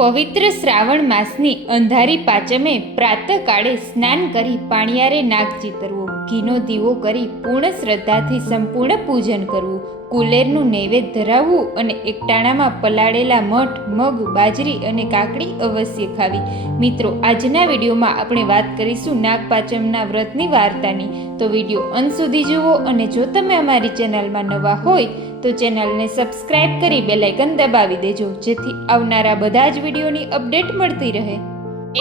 પવિત્ર શ્રાવણ માસની અંધારી પાંચમે પ્રાતઃકાળે સ્નાન કરી પાણિયારે નાગ ચિતરવો, ઘીનો દીવો કરી પૂર્ણ શ્રદ્ધાથી સંપૂર્ણ પૂજન કરવું, કુલેરનું નૈવેદ્ય ધરાવવું અને એકટાણામાં પલાળેલા મઠ, મગ, બાજરી અને કાકડી અવશ્ય ખાવી. મિત્રો, આજના વિડીયોમાં આપણે વાત કરીશું નાગપાંચમના વ્રતની વાર્તાની. તો વિડીયો અંત સુધી જુઓ અને જો તમે અમારી ચેનલમાં નવા હોય તો ચેનલને સબસ્ક્રાઇબ કરી બેલ આઇકન દબાવી દેજો, જેથી આવનારા બધા જ વિડીયોની અપડેટ મળતી રહે.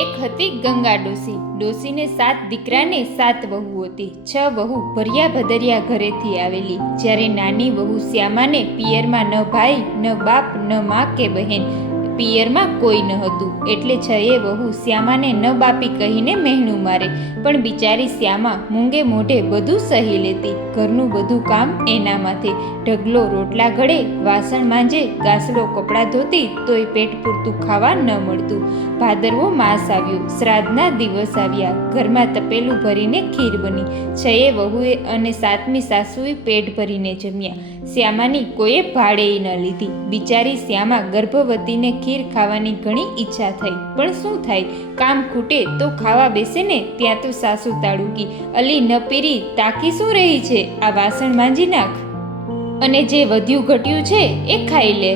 એક હતી ગંગા ડોસી. ડોસીને 7 દીકરા ને 7 વહુ હતી. 6 વહુ ભર્યા ભદરિયા ઘરેથી આવેલી. જ્યારે નાની વહુ શ્યામાને પિયરમાં ન ભાઈ, ન બાપ, ન મા કે બહેન, પિયરમાં કોઈ ન હતું. એટલે 6 વહુ શ્યામાને ન બાપી કહીને મહેણું મારે. પણ બિચારી શ્યામા મૂંગે મોઢે બધું સહી લેતી. ઘરનું બધું કામ એના માથે. ઢગલો રોટલા ઘડે, વાસણ માંજે, ગાસડો કપડાં ધોતી, તોય પેટ પૂરતું ખાવા ન મળતું. ભાદરવો માસ આવ્યો, શ્રાદ્ધના દિવસ આવ્યા. ઘરમાં તપેલું ભરીને ખીર બની. 6 વહુએ અને 7મી સાસુએ પેટ ભરીને જમ્યા. શ્યામાની કોઈએ ભાડે ન લીધી. બિચારી શ્યામા ગર્ભવતીને ખીર ખાવાની ઘણી ઈચ્છા થઈ, પણ શું થાય, કામ ખૂટે તો ખાવા બેસે ને ત્યાં તો સાસુ તાડુકી, અલી ન પીરી તાકી શું રહી છે, આ વાસણ માંજી નાખ અને જે વધ્યું ઘટ્યું છે એ ખાઈ લે.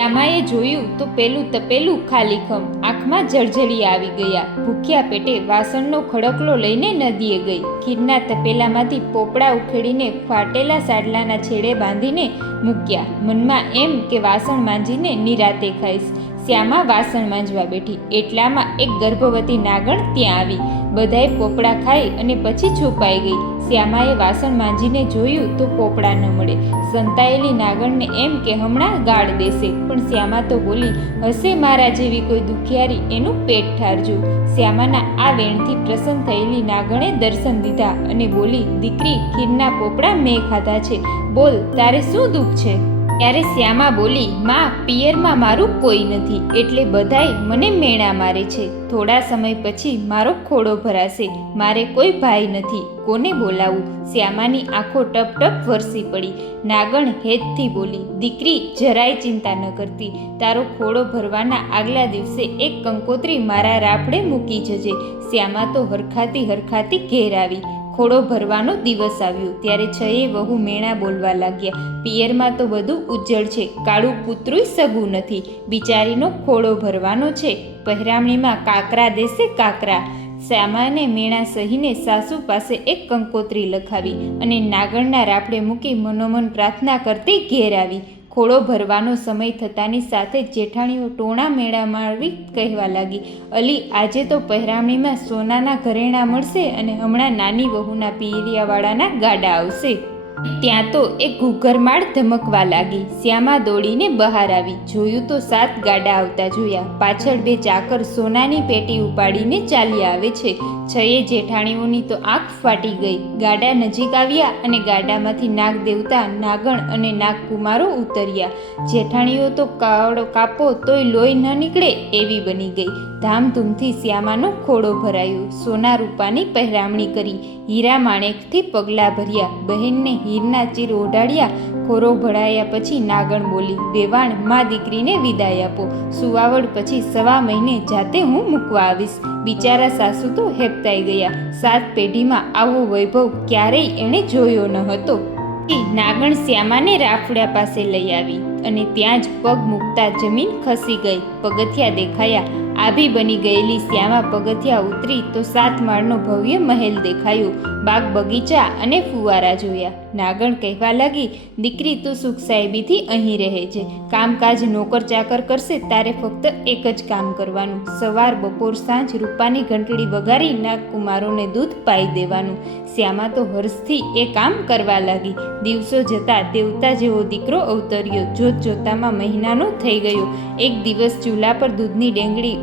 શ્યામાએ જોયું તો પેલું તપેલું ખાલીખમ. આંખમાં જળજળી આવી ગયા. ભૂખ્યા પેટે વાસણનો ખડકલો લઈને નદીએ ગઈ. ખીરના તપેલામાંથી પોપડા ઉખેડીને ફાટેલા સાડલાના છેડે બાંધીને મૂક્યા. મનમાં એમ કે વાસણ માંજીને નિરાતે ખાઈશ. શ્યામા વાસણ માંજવા બેઠી. એટલામાં એક ગર્ભવતી નાગણ ત્યાં આવી. બધાએ પોપડા ખાઈ અને પછી છુપાઈ ગઈ. શ્યામાએ વાસણ માંજીને જોયું તો પોપડા ન મળે. સંતાયેલી નાગણને એમ કે હમણાં ગાળ દેશે, પણ શ્યામા તો બોલી, હશે મારા જેવી કોઈ દુખિયારી, એનું પેટ ઠારજો. શ્યામાના આ વેણથી પ્રસન્ન થયેલી નાગણે દર્શન દીધા અને બોલી, દીકરી, ખીરના પોપડા મેં ખાધા છે, બોલ તારે શું દુઃખ છે? ત્યારે શ્યામા બોલી, માં, પિયરમાં મારું કોઈ નથી, એટલે બધાય મને મેણા મારે છે. થોડા સમય પછી મારો ખોડો ભરાશે. મારે કોઈ ભાઈ નથી, કોને બોલાવું? શ્યામાની આંખો ટપ ટપ વરસી પડી. નાગણ હેતથી બોલી, દીકરી, જરાય ચિંતા ન કરતી. તારો ખોડો ભરવાના આગલા દિવસે એક કંકોત્રી મારા રાફડે મૂકી જજે. શ્યામા તો હરખાતી ઘેર આવી. ખોડો ભરવાનો દિવસ આવ્યો ત્યારે 6 વહુ મેણા બોલવા લાગ્યા, પિયરમાં તો બધું ઉજ્જળ છે, કાળું કૂતરું સગું નથી, બિચારીનો ખોડો ભરવાનો છે, પહેરામણીમાં કાકરા દેશે કાકરા. શ્યામાને મેણા સહીને સાસુ પાસે એક કંકોત્રી લખાવી અને નાગણના રાફડે મૂકી મનોમન પ્રાર્થના કરતી ઘેર આવી. ખોડો ભરવાનો સમય થતાની સાથે જેઠાણીઓ ટોણા મેળા મારવી કહેવા લાગી, અલી, આજે તો પહેરામણીમાં સોનાના ઘરેણાં મળશે અને હમણાં નાની વહુના પિયરિયાવાળાના ગાડા આવશે. ત્યાં તો એક ઘૂઘરમાળ ધમકવા લાગી. શ્યામા દોડીને બહાર આવી. જોયું તો 7 ગાડા આવતા જોયા. પાછળ 2 ચાકર સોનાની પેટી ઉપાડીને ચાલી આવે છે. 6 જેઠાણીઓની તો આંખ ફાટી ગઈ. ગાડા નજીક આવ્યા અને ગાડામાંથી નાગ દેવતા, નાગણ અને નાગકુમારો ઉતર્યા. જેઠાણીઓ તો કાપો તોય લોહી ન નીકળે એવી બની ગઈ. ધામધૂમથી શ્યામાનો ખોડો ભરાયો. સોના રૂપાની પહેરામણી કરી. હીરા માણેકથી પગલાં ભર્યા. બહેનને હીરના ચીર ઓઢાડ્યા. ખોરો ભરાયા પછી નાગણ બોલી, વેવાણ, મા દીકરીને વિદાય આપો. સુવાવડ પછી 1.25 મહિને જાતે હું મૂકવા આવીશ. બિચારા સાસુ તો હેપતાઈ ગયા. 7 પેઢીમાં આવો વૈભવ ક્યારેય એણે જોયો ન હતો. નાગણ શ્યામાને રાફડા પાસે લઈ આવી અને ત્યાં જ પગ મૂકતા જમીન ખસી ગઈ. પગથિયા દેખાયા. આભી બની ગયેલી શ્યામા પગથિયા ઉતરી તો 7 માળનો ભવ્ય મહેલ દેખાયો. બાગ બગીચા અને ફુવારા જોયા. નાગણ કહેવા લાગી, દીકરી, તું સુખ સાહેબીથી અહીં રહે છે. કામકાજ નોકર ચાકર કરશે, તારે ફક્ત એક જ કામ કરવાનું. સવાર, બપોર, સાંજ રૂપાની ઘંટડી વગાડી નાગકુમારોને દૂધ પાઈ દેવાનું. શ્યામા તો હર્ષથી એ કામ કરવા લાગી. દિવસો જતા દેવતા જેવો દીકરો અવતર્યો. જોત જોતામાં મહિનાનો થઈ ગયો. એક દિવસ ચૂલા પર દૂધની ડેંગળી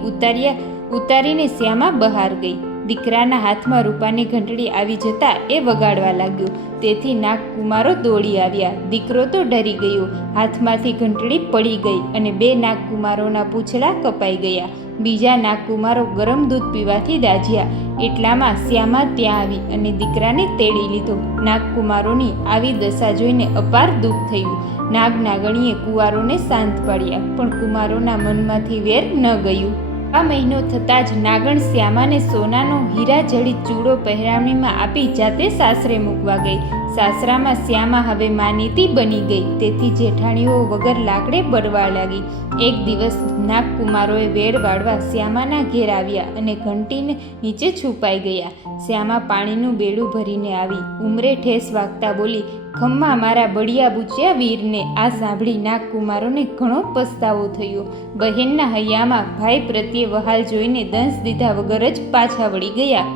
ઉતારીને શ્યામા બહાર ગઈ. દીકરાના હાથમાં રૂપાની ઘંટડી આવી જતાં એ વગાડવા લાગ્યો. તેથી નાગકુમારો દોડી આવ્યા. દીકરો તો ડરી ગયો. હાથમાંથી ઘંટડી પડી ગઈ અને 2 નાગકુમારોના પૂંછડા કપાઈ ગયા. બીજા નાગકુમારો ગરમ દૂધ પીવાથી દાઝ્યા. એટલામાં શ્યામા ત્યાં આવી અને દીકરાને તેડી લીધો. નાગકુમારોની આવી દશા જોઈને અપાર દુઃખ થયું. નાગનાગણીએ કુંવારોને શાંત પાડ્યા, પણ કુમારોના મનમાંથી વેર ન ગયું. આ મહિનો થતાં જ નાગણ શ્યામાને સોનાનો હીરા જડિત ચૂડો પહેરાવણીમાં આપી જાતે સાસરે મૂકવા ગઈ. સાસરામાં શ્યામા હવે માનીતી બની ગઈ. તેથી જેઠાણીઓ વગર લાકડે બળવા લાગી. એક દિવસ નાગકુમારોએ વેડ વાળવા શ્યામાના ઘેર આવ્યા અને ઘંટીને નીચે છુપાઈ ગયા. શ્યામા પાણીનું બેડું ભરીને આવી. ઉમરે ઠેસ વાગતા બોલી, ખમ્મા મારા બળિયા બુચ્યા વીરને. આ સાંભળી નાગકુમારોને ઘણો પસ્તાવો થયો. બહેનના હૈયામાં ભાઈ પ્રત્યે વહાલ જોઈને દંશ દીધા વગર જ પાછા વળી ગયા.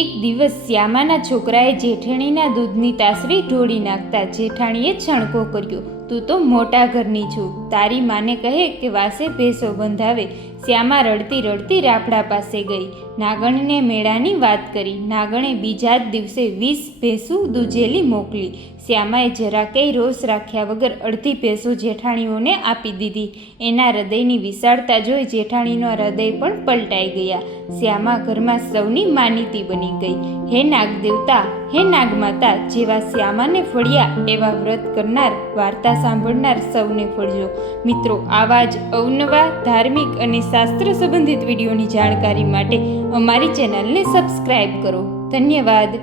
એક દિવસ શ્યામાના છોકરાએ જેઠાણીના દૂધની તાસરી ઢોળી નાખતા જેઠાણીએ છણકો કર્યો, તું તો મોટા ઘરની છું, તારી માને કહે કે વાસે ભેંસો બંધાવે. શ્યામા રડતી રડતી રાફડા પાસે ગઈ. નાગણને મેળાની વાત કરી. નાગણે બીજા જ દિવસે 20 ભેંસું દૂધેલી મોકલી. શ્યામાએ જરાકેય રોષ રાખ્યા વગર અડધી ભેંસો જેઠાણીઓને આપી દીધી. એના હૃદયની વિશાળતા જોઈ જેઠાણીનો હૃદય પણ પલટાઈ ગયા. શ્યામા ઘરમાં સૌની માનીતી બની ગઈ. હે નાગદેવતા, હે નાગમાતા, જેવા શ્યામાને ફળ્યા એવા વ્રત કરનાર, વાર્તા સાંભળનાર સૌને ફળજો. મિત્રો, આવા જ અવનવા ધાર્મિક અને શાસ્ત્ર સંબંધિત વિડીયોની જાણકારી માટે અમારી ચેનલને સબસ્ક્રાઈબ કરો. ધન્યવાદ.